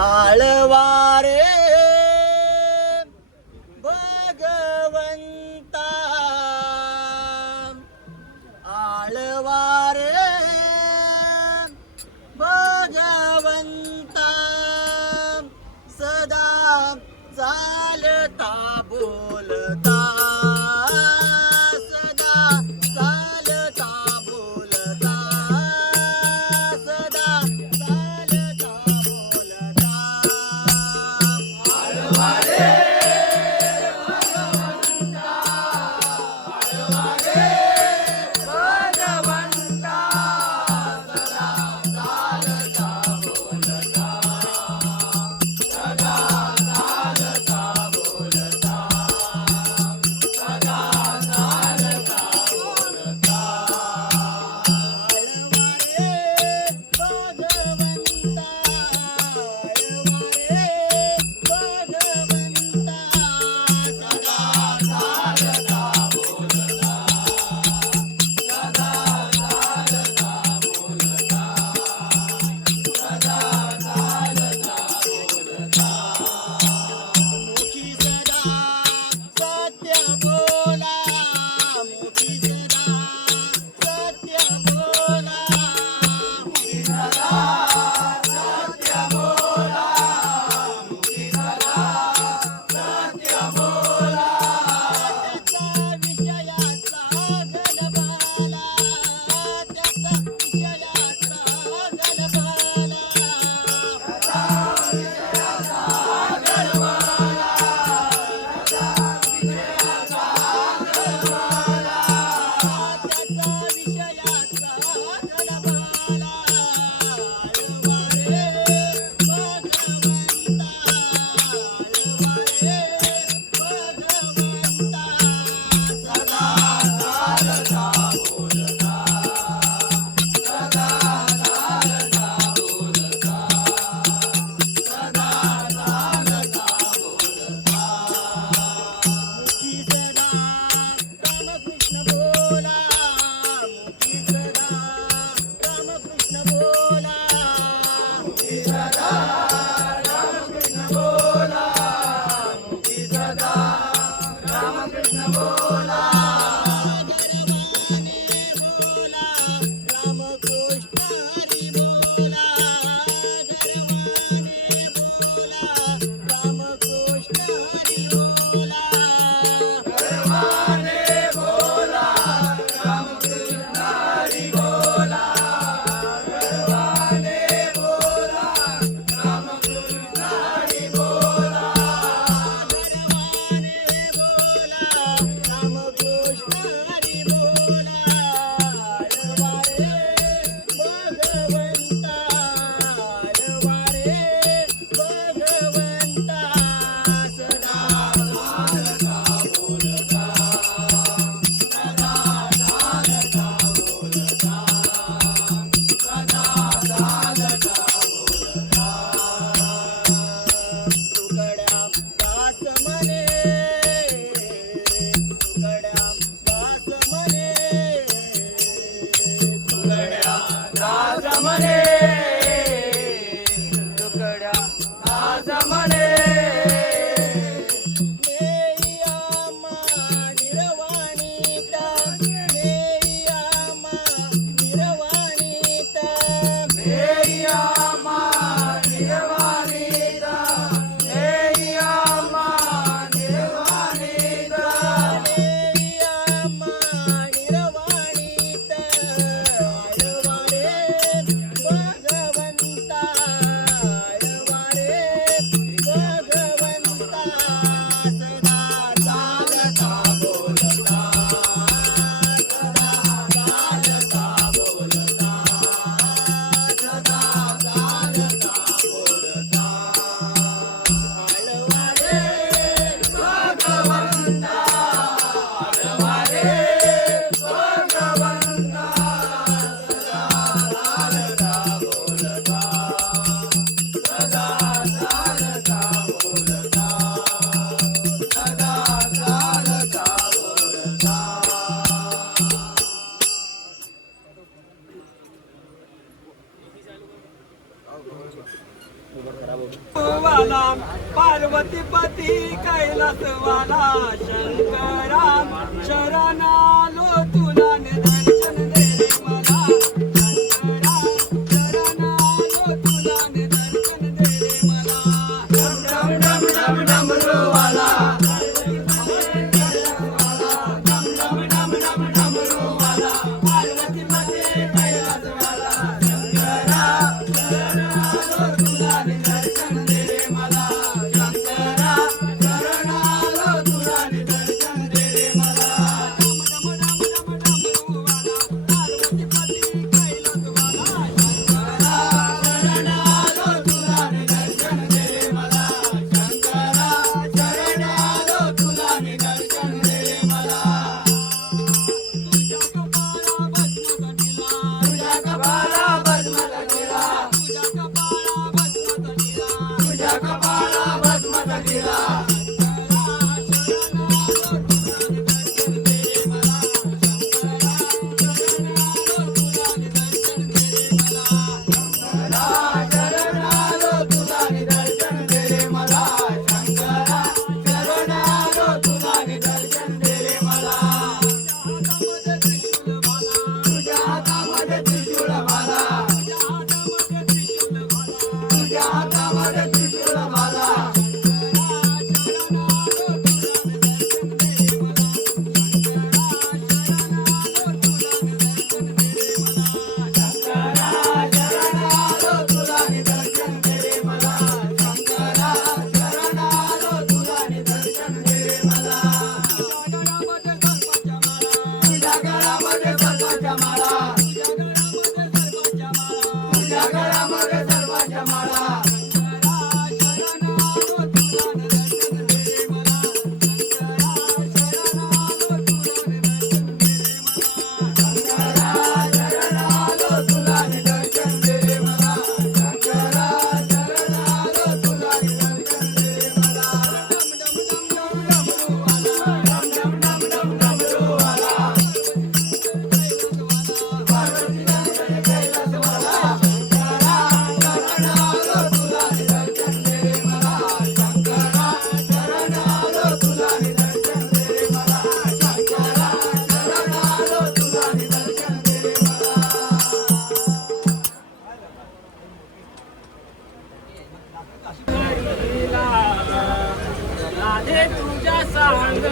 आळवारे भगवंता आळवारे भगवंता सदा चालता बोलता सदा चालता बोलता सदा चालता बोलता आळवारे भगवंता आळवारे भगवंता सदा चालता बोलता सदा चालता बोलता सदा चालता बोलता आळवारे भगवंता आळवारे भगवंता सदा चालता बोलता सदा चालता बोलता सदा चालता बोलता मुखी सदा सत्य बोला मुखी सदा सत्य बोला मुखी सदा सत्य बोला मुखी सदा सत्य बोला त्याचा विषयाचा गलबाला त्याचा विषयाचा गलबाला त्याचा विषयाचा गलबाला त्याचा विषयाचा गलबाला त्याचा विषयाचा गलबाला आळवारे भगवंता आळवारे भगवंता सदा चालता बोलता सदा चालता बोलता सदा चालता बोलता मुखी सदा रामकृष्ण बोला मुखी सदा रामकृष्ण बोला मुखी सदा रामकृष्ण बोला मुखी सदा रामकृष्ण बोला गर्वाने बोला रामकृष्ण हरी बोला गर्वाने बोला रामकृष्ण हरी बोला गर्वाने बोला रामकृष्ण हरी बोला गर्वाने बोला रामकृष्ण हरी बोला गर्वाने बोला रामकृष्ण हरी बोला आळवारे भगवंता आळवारे भगवंता सदा चालता बोलता सदा चालता बोलता सदा चालता बोलता तुकड्या दास म्हणे तुकड्या दास म्हणे तुकड्या दास म्हणे तुकड्या दास म्हणे नेयामा निर्वाणीता नेयामा निर्वाणीता नेयामा निर्वाणीता नेयामा निर्वाणीता नेयामा निर्वाणीता आळवारे भगवंता आळवारे भगवंता सदा चालता बोलता सदा चालता बोलता सदा चालता बोलता आळवारे भगवंता आळवारे भगवंता सदा चालता बोलता सदा चालता बोलता सदा चालता बोलता वाला पार्वती पती कैलास वाला शंकरा शरणालो तुला दर्शन दे रे मला शंकरा शरणालो तुला दर्शन दे रे मला डम डम डम डमरू वाला डम डम डम डमरू वाला पार्वती पती कैलास वाला शंकरा शरणालो तुला दर्शन दे रे मला शंकरा शरणालो तुला दर्शन दे रे मला डम डम डमरू वाला पार्वती पती कैलास वाला शंकरा शरणालो तुला दर्शन दे रे मला शंकरा शरणालो तुला दर्शन दे रे मला तुझ्या कपाळा भस्म जटिला तुझ्या कपाळा भस्म जटिला तुझ्या कपाळा भस्म जटिला शरणालो तुला दर्शन दे रे मला शंकरा शरणालो तुला दर्शन दे रे मला तुझ्या हातामध्ये त्रिशूळ भाला तुझ्या हातामध्ये त्रिशूळ भाला शरणालो तुला दर्शन दे रे मला शंकरा शरणालो तुला दर्शन दे रे मला तुझ्या गळामध्ये सर्पाच्या माळा तुझ्या गळामध्ये सर्पाच्या माळा शरणालो तुला दर्शन दे रे मला शंकरा शरणालो तुला दर्शन दे रे मला डम डम डम डमरू वाला पार्वती नंदन कैलास वाला शंकरा शरणालो तुला दर्शन दे रे मला शंकरा शरणालो तुला दर्शन दे रे मला शंकरा शरणालो तुला दर्शन दे रे मला राधे तुझ्या सांग